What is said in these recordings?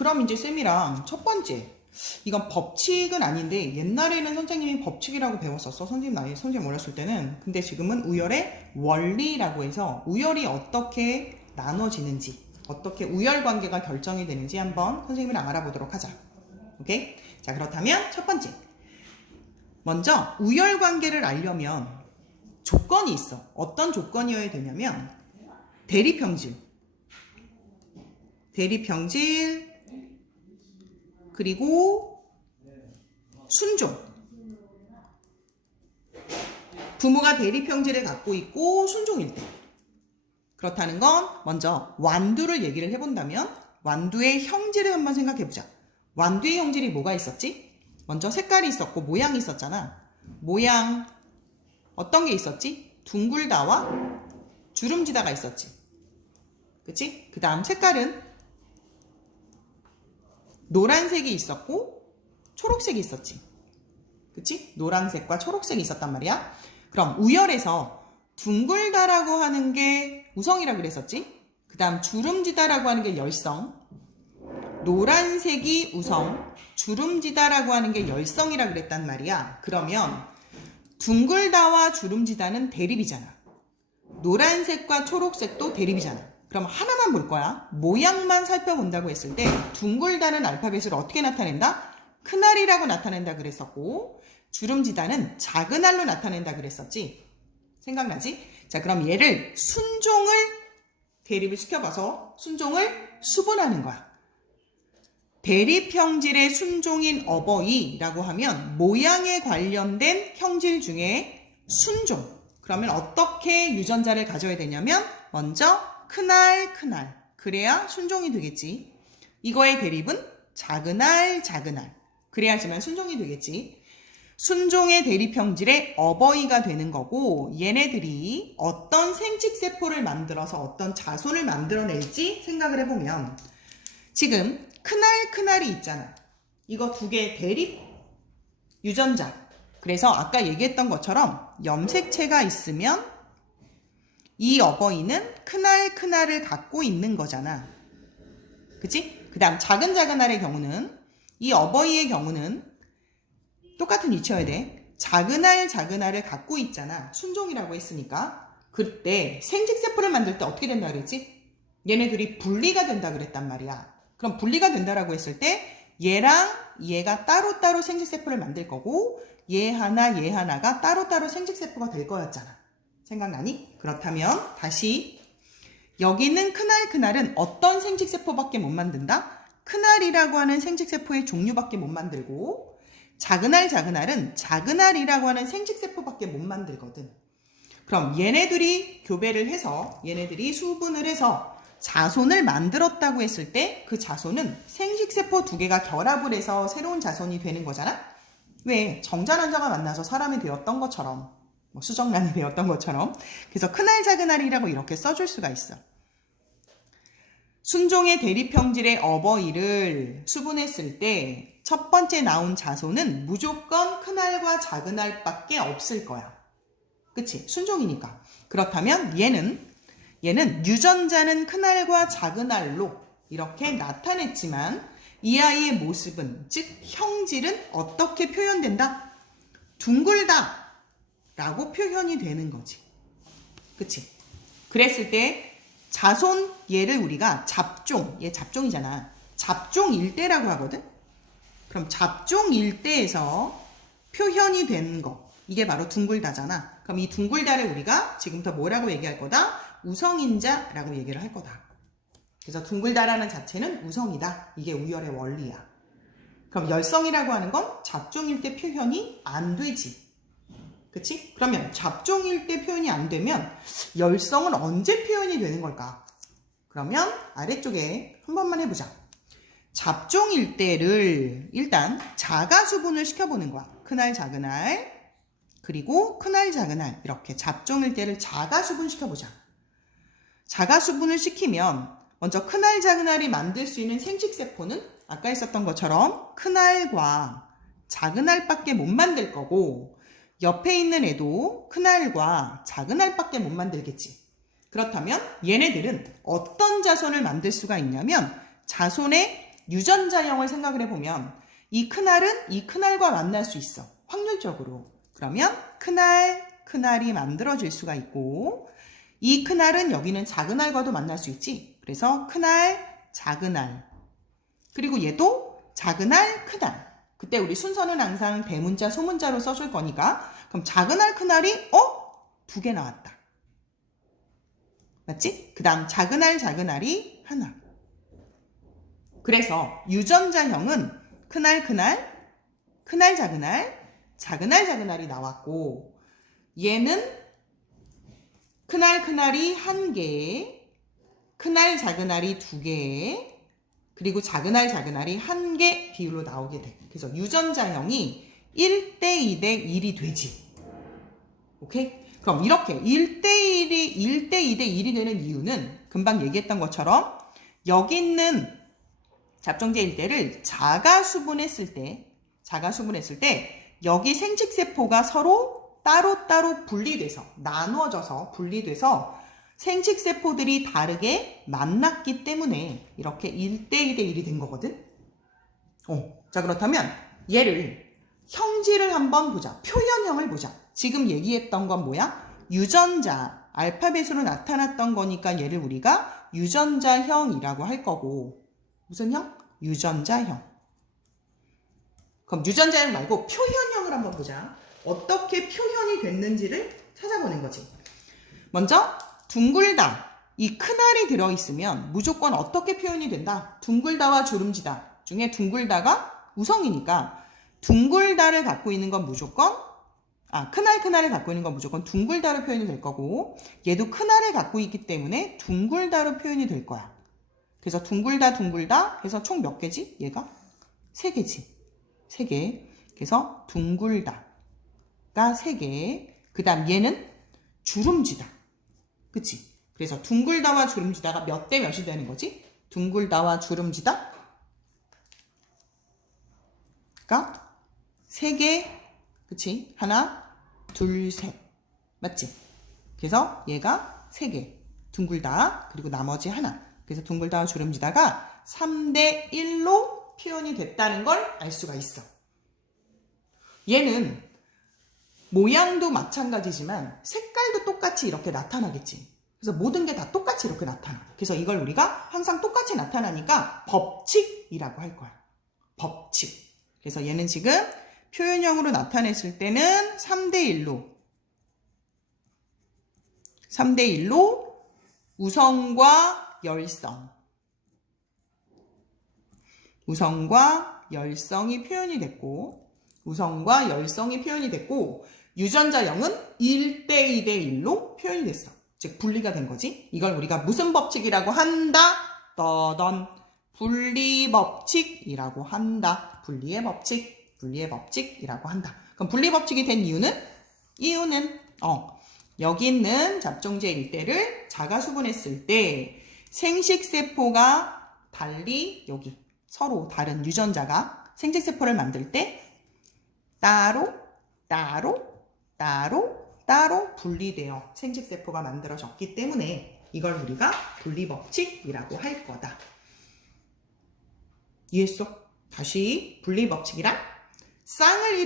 그럼 이제 쌤이랑 첫 번째, 이건 법칙은 아닌데 옛날에는 선생님이 법칙이라고 배웠었어. 선생님 어렸을 때는. 근데 지금은 우열의 원리라고 해서 우열이 어떻게 나눠지는지, 어떻게 우열 관계가 결정이 되는지 한번 선생님이랑 알아보도록 하자. 오케이? 자, 그렇다면 첫 번째, 먼저 우열 관계를 알려면 조건이 있어. 어떤 조건이어야 되냐면 대립형질, 그리고 순종. 부모가 대립형질을 갖고 있고 순종일 때. 그렇다는 건 먼저 완두를 얘기를 해본다면 완두의 형질을 한번 생각해보자. 완두의 형질이 뭐가 있었지? 먼저 색깔이 있었고 모양이 있었잖아. 모양 어떤 게 있었지? 둥글다와 주름지다가 있었지. 그치? 그 다음 색깔은 노란색이 있었고 초록색이 있었지. 그치? 노란색과 초록색이 있었단 말이야. 그럼 우열에서 둥글다라고 하는 게 우성이라고 그랬었지. 그 다음 주름지다라고 하는 게 열성, 노란색이 우성, 주름지다라고 하는 게 열성이라고 그랬단 말이야. 그러면 둥글다와 주름지다는 대립이잖아. 노란색과 초록색도 대립이잖아. 그럼 하나만 볼 거야. 모양만 살펴본다고 했을 때 둥글다는 알파벳을 어떻게 나타낸다? 큰 알이라고 나타낸다 그랬었고 주름지다는 작은 알로 나타낸다 그랬었지. 생각나지? 자, 그럼 얘를 순종을 대립을 시켜봐서 순종을 수분하는 거야. 대립형질의 순종인 어버이라고 하면 모양에 관련된 형질 중에 순종. 그러면 어떻게 유전자를 가져야 되냐면 먼저 큰알. 그래야 순종이 되겠지. 이거의 대립은 작은 알. 그래야지만 순종이 되겠지. 순종의 대립형질의 어버이가 되는 거고 얘네들이 어떤 생식세포를 만들어서 어떤 자손을 만들어낼지 생각을 해보면 지금 큰알이 있잖아. 이거 두 개의 대립 유전자. 그래서 아까 얘기했던 것처럼 염색체가 있으면 이 어버이는 큰알을 갖고 있는 거잖아. 그치? 그 다음 작은 알의 경우는 이 어버이의 경우는 똑같은 위치여야 돼. 작은 알을 갖고 있잖아. 순종이라고 했으니까. 그때 생식세포를 만들 때 어떻게 된다 그랬지? 얘네들이 분리가 된다 그랬단 말이야. 그럼 분리가 된다라고 했을 때 얘랑 얘가 따로따로 생식세포를 만들 거고 얘 하나가 따로따로 생식세포가 될 거였잖아. 생각나니? 그렇다면 다시 여기는 큰알은 어떤 생식세포밖에 못 만든다? 큰알이라고 하는 생식세포의 종류밖에 못 만들고 작은 알은 작은 알이라고 하는 생식세포밖에 못 만들거든. 그럼 얘네들이 교배를 해서 얘네들이 수분을 해서 자손을 만들었다고 했을 때 그 자손은 생식세포 두 개가 결합을 해서 새로운 자손이 되는 거잖아? 왜? 정자난자가 만나서 사람이 되었던 것처럼 수정란이 되었던 것처럼 그래서 큰알 작은 알이라고 이렇게 써줄 수가 있어. 순종의 대립형질의 어버이를 수분했을 때 첫 번째 나온 자손은 무조건 큰알과 작은 알밖에 없을 거야. 그치? 순종이니까. 그렇다면 얘는 유전자는 큰알과 작은 알로 이렇게 나타냈지만 이 아이의 모습은 즉 형질은 어떻게 표현된다? 둥글다 라고 표현이 되는 거지. 그치? 그랬을 때 자손 얘를 우리가 얘 잡종이잖아. 잡종 일대라고 하거든? 그럼 잡종 일대에서 표현이 된 거 이게 바로 둥글다잖아. 그럼 이 둥글다를 우리가 지금부터 뭐라고 얘기할 거다? 우성인자라고 얘기를 할 거다. 그래서 둥글다라는 자체는 우성이다. 이게 우열의 원리야. 그럼 열성이라고 하는 건 잡종일 때 표현이 안 되지. 그치? 그러면 잡종일 때 표현이 안 되면 열성은 언제 표현이 되는 걸까? 그러면 아래쪽에 한 번만 해보자. 잡종일 때를 일단 자가수분을 시켜보는 거야. 큰알, 작은 알, 그리고 큰알, 작은 알 이렇게 잡종일 때를 자가수분 시켜보자. 자가수분을 시키면 먼저 큰알, 작은 알이 만들 수 있는 생식세포는 아까 했었던 것처럼 큰알과 작은 알밖에 못 만들 거고 옆에 있는 애도 큰알과 작은 알밖에 못 만들겠지. 그렇다면 얘네들은 어떤 자손을 만들 수가 있냐면 자손의 유전자형을 생각을 해보면 이 큰알은 이 큰알과 만날 수 있어. 확률적으로. 그러면 큰알이 만들어질 수가 있고 이 큰알은 여기는 작은 알과도 만날 수 있지. 그래서 큰알, 작은 알. 그리고 얘도 작은 알, 큰 알. 그때 우리 순서는 항상 대문자, 소문자로 써줄 거니까 그럼 작은 알, 큰 알이 2개 나왔다. 맞지? 그 다음 작은 알이 하나. 그래서 유전자형은 큰알, 큰알, 작은 알이 나왔고 얘는 큰알이 1개, 큰알, 작은 알이 2개, 그리고 작은 알이 1개 비율로 나오게 돼. 그래서 유전자형이 1대2 대 1이 되지. 오케이? 그럼 이렇게 1대2 대 1이 되는 이유는 금방 얘기했던 것처럼 여기 있는 잡종제 일대를 자가수분했을 때 여기 생식세포가 서로 따로따로 분리돼서 나누어져서 분리돼서 생식세포들이 다르게 만났기 때문에 이렇게 1대2 대 1이 된 거거든. 자 그렇다면 얘를 형질을 한번 보자. 표현형을 보자. 지금 얘기했던 건 뭐야? 유전자, 알파벳으로 나타났던 거니까 얘를 우리가 유전자형이라고 할 거고 무슨 형? 유전자형. 그럼 유전자형 말고 표현형을 한번 보자. 어떻게 표현이 됐는지를 찾아보는 거지. 먼저 둥글다. 이 큰알이 들어있으면 무조건 어떻게 표현이 된다? 둥글다와 주름지다 중에 둥글다가 우성이니까 둥글다를 갖고 있는 건 무조건 큰알을 갖고 있는 건 무조건 둥글다로 표현이 될 거고 얘도 큰알을 갖고 있기 때문에 둥글다로 표현이 될 거야. 그래서 둥글다 해서 총 몇 개지? 얘가? 3개지. 3개. 그래서 둥글다가 3개. 그 다음 얘는 주름지다. 그치? 그래서 둥글다와 주름지다가 몇 대 몇이 되는 거지? 둥글다와 주름지다가 3개. 그치? 하나, 둘, 셋. 맞지? 그래서 얘가 3개. 둥글다. 그리고 나머지 하나. 그래서 둥글다와 주름지다가 3대 1로 표현이 됐다는 걸 알 수가 있어. 얘는 모양도 마찬가지지만 색깔도 똑같이 이렇게 나타나겠지. 그래서 모든 게 다 똑같이 이렇게 나타나. 그래서 이걸 우리가 항상 똑같이 나타나니까 법칙이라고 할 거야. 법칙. 그래서 얘는 지금 표현형으로 나타냈을 때는 3대 1로 우성과 열성이 표현이 됐고 유전자형은 1대2 대 1로 표현이 됐어. 즉 분리가 된 거지. 이걸 우리가 무슨 법칙이라고 한다? 떠던 분리법칙이라고 한다. 분리의 법칙이라고 한다. 그럼 분리법칙이 된 이유는 여기 있는 잡종제 일대를 자가수분했을 때 생식세포가 달리 여기 서로 다른 유전자가 생식세포를 만들 때 따로 분리되어 생식세포가 만들어졌기 때문에 이걸 우리가 분리법칙이라고 할 거다. 이해했어? 다시 분리법칙이란 쌍을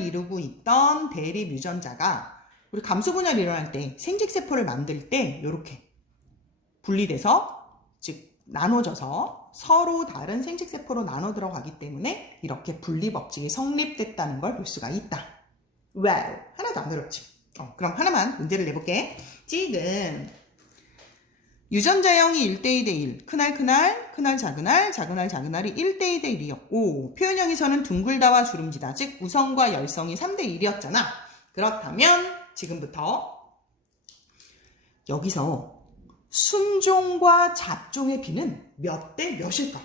이루고 있던 대립 유전자가 우리 감수분열이 일어날 때 생식세포를 만들 때 이렇게 분리돼서 즉 나눠져서 서로 다른 생식세포로 나눠 들어가기 때문에 이렇게 분리법칙이 성립됐다는 걸 볼 수가 있다. 와우, 하나도 안 어렵지? 그럼 하나만 문제를 내볼게. 지금 유전자형이 1대2 대 1, 큰알, 작은 알이 1대2 대 1이었고 표현형에서는 둥글다와 주름지다, 즉 우성과 열성이 3대 1이었잖아. 그렇다면 지금부터 여기서 순종과 잡종의 비는 몇 대 몇일까?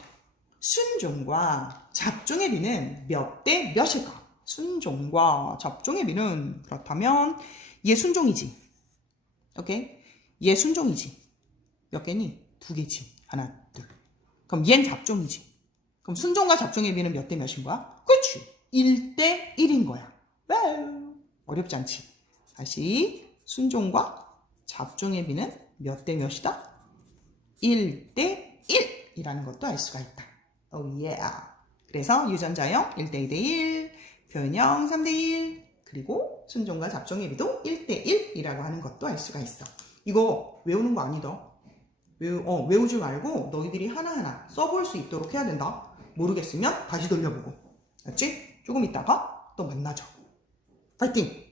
순종과 잡종의 비는 몇 대 몇일까? 순종과 잡종의 비는 그렇다면 얘 순종이지. 오케이? 얘 순종이지. 몇 개니? 2개지. 하나, 둘. 그럼 얜 잡종이지. 그럼 순종과 잡종의 비는 몇 대 몇인 거야? 그치? 1대 1인 거야. 와우. 어렵지 않지? 다시 순종과 잡종의 비는 몇 대 몇이다? 1대 1. 1이라는 것도 알 수가 있다. Oh yeah. 그래서 유전자형 1대2대1, 표현형 3대1, 그리고 순종과 잡종의 비도 1대1이라고 하는 것도 알 수가 있어. 이거 외우는 거 아니다. 외우지 말고 너희들이 하나하나 써볼 수 있도록 해야 된다. 모르겠으면 다시 돌려보고. 알았지? 조금 있다가 또 만나죠. 파이팅!